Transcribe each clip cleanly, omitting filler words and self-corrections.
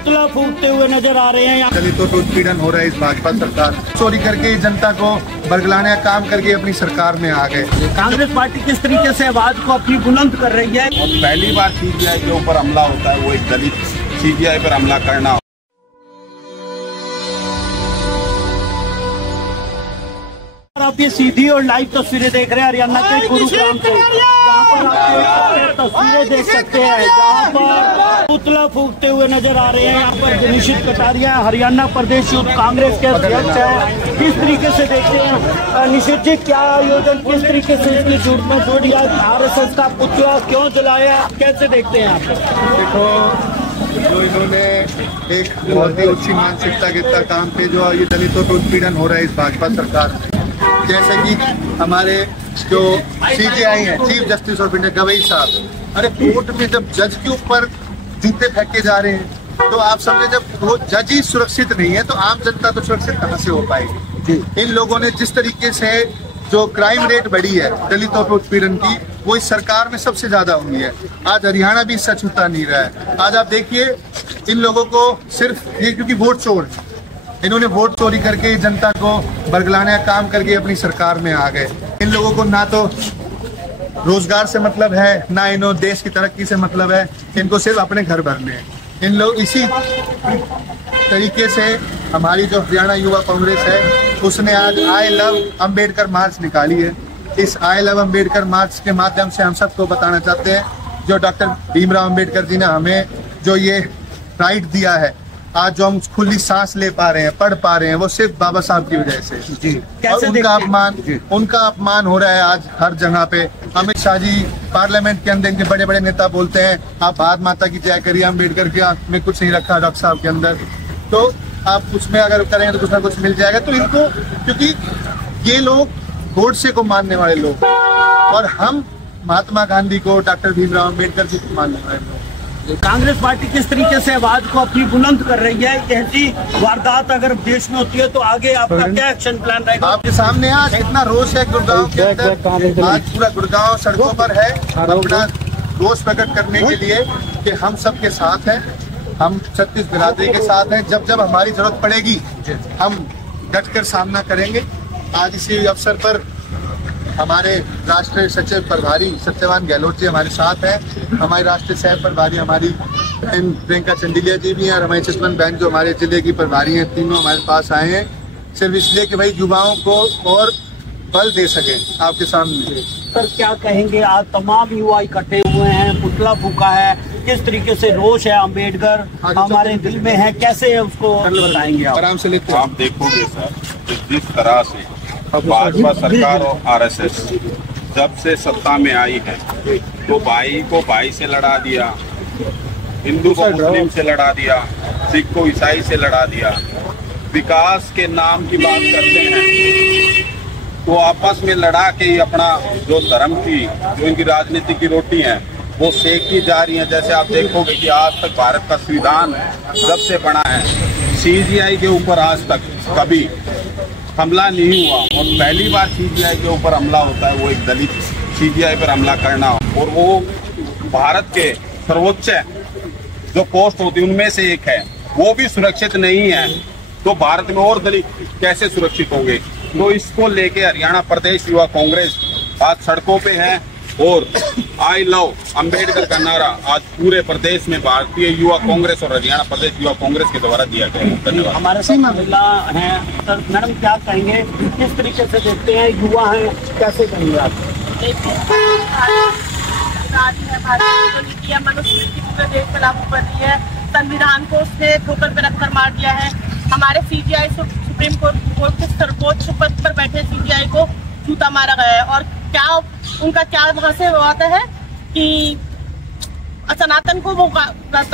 पुतला फूकते हुए नजर आ रहे हैं। दलितों पर उत्पीड़न हो रहा है। इस भाजपा सरकार चोरी करके जनता को बरगलाने का काम करके अपनी सरकार में आ गए। कांग्रेस पार्टी किस तरीके से आवाज को अपनी बुलंद कर रही है। और पहली बार सीबीआई के ऊपर हमला होता है, वो एक दलित सीबीआई पर हमला करना। आप ये सीधी और लाइव तस्वीरें देख रहे हैं हरियाणा के गुरुग्राम से, जहाँ पर आप तस्वीरें देख सकते हैं जहाँ पर पुतला फूकते हुए नजर आ रहे हैं। यहाँ पर निशित कटारिया हरियाणा प्रदेश यूथ कांग्रेस के अध्यक्ष हैं। किस तरीके से देखते हैं निशित जी, क्या आयोजन किस तरीके से इसकी जुट में जोड़ दिया, RSS का पुतला क्यों जलाया, कैसे देखते हैं आप? देखो, जो इन्होंने एक बहुत ही उच्च मानसिकता के काम पे जो ये दलितों पर उत्पीड़न हो रहा है इस भाजपा सरकार में, जैसे कि हमारे जो CJI हैं, chief justice of India Gavai साहब, अरे कोर्ट में जब जज के ऊपर जूते फेंके जा रहे हैं तो आप समझे जब वो जज ही सुरक्षित नहीं है तो आम जनता तो सुरक्षित कहाँ से हो पाएगी। इन लोगों ने जिस तरीके से जो क्राइम रेट बढ़ी है दलितों पर उत्पीड़न की, वो इस सरकार में सबसे ज्यादा हुई है। आज हरियाणा भी इससे छूता नहीं रहा है। आज आप देखिए इन लोगों को सिर्फ ये क्योंकि वोट चोर, इन्होंने वोट चोरी करके जनता को बरगलाने का काम करके अपनी सरकार में आ गए। इन लोगों को ना तो रोजगार से मतलब है, ना इन्हों देश की तरक्की से मतलब है, इनको सिर्फ अपने घर भरने हैं। इन लोग इसी तरीके से हमारी जो हरियाणा युवा कांग्रेस है उसने आज आई लव अंबेडकर मार्च निकाली है। इस आई लव अंबेडकर मार्च के माध्यम से हम सबको बताना चाहते हैं जो डॉक्टर भीमराव अंबेडकर जी ने हमें जो ये राइट दिया है, आज जो हम खुली सांस ले पा रहे हैं, पढ़ पा रहे हैं, वो सिर्फ बाबा साहब की वजह से जी। और उनका अपमान हो रहा है आज हर जगह पे। अमित शाह जी पार्लियामेंट के अंदर के बड़े बड़े नेता बोलते हैं आप भारत माता की जय करिए, अम्बेडकर के में कुछ नहीं रखा डॉक्टर साहब के अंदर, तो आप उसमें अगर करेंगे तो कुछ ना कुछ मिल जाएगा। तो इनको, क्योंकि ये लोग गोडसे को मानने वाले लोग और हम महात्मा गांधी को, डॉक्टर भीमराव अम्बेडकर जी को मानने वाले लोग। कांग्रेस पार्टी किस तरीके से आवाज को अपनी बुलंद कर रही है। ऐसी वारदात अगर देश में होती है तो आगे आपका क्या एक्शन प्लान रहेगा? आपके सामने आज इतना रोष है गुड़गांव के अंदर, आज पूरा गुड़गांव सड़कों पर है अपना रोष प्रकट करने के लिए कि हम सबके साथ हैं, हम छत्तीस बिरादरी के साथ हैं। जब जब हमारी जरूरत पड़ेगी हम डटकर सामना करेंगे। आज इसी अवसर पर हमारे राष्ट्रीय सचिव प्रभारी सत्यवान गहलोत जी हमारे साथ हैं, हमारी राष्ट्रीय सह प्रभारी हमारी बहन प्रियंका चंदिलिया जी भी हैं और हमारी चश्मन बहन जो हमारे जिले की प्रभारी हैं, तीनों हमारे पास आए हैं सिर्फ इसलिए कि भाई युवाओं को और बल दे सके आपके सामने। सर क्या कहेंगे, आज तमाम युवा इकट्ठे हुए हैं, पुतला फूका है, किस तरीके से रोष है, अम्बेडकर हमारे दिल में है, कैसे उसको बताएंगे आप? आराम से लेते आप देखोगे सर जिस तरह से भाजपा सरकार और RSS जब से सत्ता में आई है तो भाई को भाई से लड़ा दिया, हिंदू को मुस्लिम से लड़ा दिया, सिख को ईसाई से लड़ा दिया। विकास के नाम की बात करते हैं तो आपस में लड़ा के ही अपना जो धर्म की, जो इनकी राजनीति की रोटी है वो सेकी जा रही है। जैसे आप देखोगे कि आज तक भारत का संविधान जब से बना है CJI के ऊपर आज तक कभी हमला नहीं हुआ और पहली बार CJI के ऊपर हमला होता है, वो एक दलित CJI पर हमला करना और वो भारत के सर्वोच्च जो पोस्ट होती है उनमें से एक है, वो भी सुरक्षित नहीं है तो भारत में और दलित कैसे सुरक्षित होंगे। तो इसको लेके हरियाणा प्रदेश युवा कांग्रेस आज सड़कों पे है और आई लव अंबेडकर का नारा आज पूरे प्रदेश में भारतीय युवा कांग्रेस और हरियाणा प्रदेश युवा कांग्रेस के द्वारा दिया गया है। धन्यवाद। हमारे साथ महिला हैं, सर मैडम क्या कहेंगे, किस तरीके से देखते हैं, युवा हैं, कैसे कहेंगे आप? मनुस्मृति पूरे देश में लागू कर दी है, संविधान को उसने ठोकर पे रखकर मार दिया है। हमारे CJI सुप्रीम कोर्ट के सर्वोच्च पद पर बैठे CJI को जूता मारा गया है और क्या उनका क्या वहां से आता है कि सनातन को वो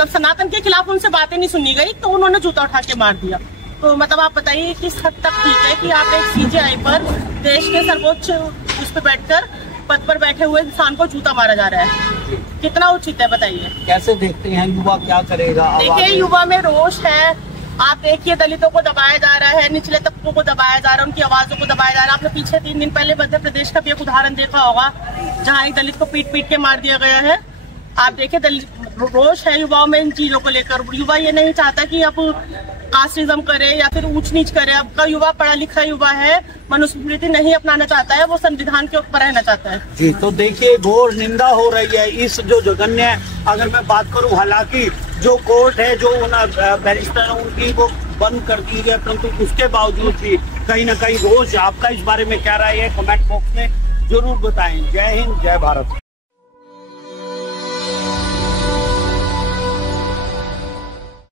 सनातन के खिलाफ उनसे बातें नहीं सुनी गई तो उन्होंने जूता उठा के मार दिया। तो मतलब आप बताइए किस हद तक ठीक है कि आप एक CJI पर देश के सर्वोच्च उस पर बैठकर पद पर बैठे हुए इंसान को जूता मारा जा रहा है, कितना उचित है बताइए? कैसे देखते हैं, युवा क्या करेगा? देखिए युवा में रोष है, आप देखिए दलितों को दबाया जा रहा है, निचले तबकों को दबाया जा रहा है, उनकी आवाजों को दबाया जा रहा है। आपने पीछे 3 दिन पहले मध्य प्रदेश का भी एक उदाहरण देखा होगा जहां एक दलित को पीट पीट के मार दिया गया है। आप देखिए रोष है युवाओं में इन चीजों को लेकर। युवा ये नहीं चाहता कि अब कास्टिज्म करे या फिर ऊंच नीच करे। अब का युवा पढ़ा लिखा युवा है, मनुस्मृति नहीं अपनाना चाहता है, वो संविधान के ऊपर रहना चाहता है। जी, तो देखिए घोर निंदा हो रही है इस जो जघन्य, अगर मैं बात करूं, हालांकि जो कोर्ट है, जो बैरिस्टर है, उनकी वो बंद कर दी है, परंतु उसके बावजूद भी कहीं ना कहीं रोष। आपका इस बारे में क्या राय है, कमेंट बॉक्स में जरूर बताएं। जय हिंद, जय भारत।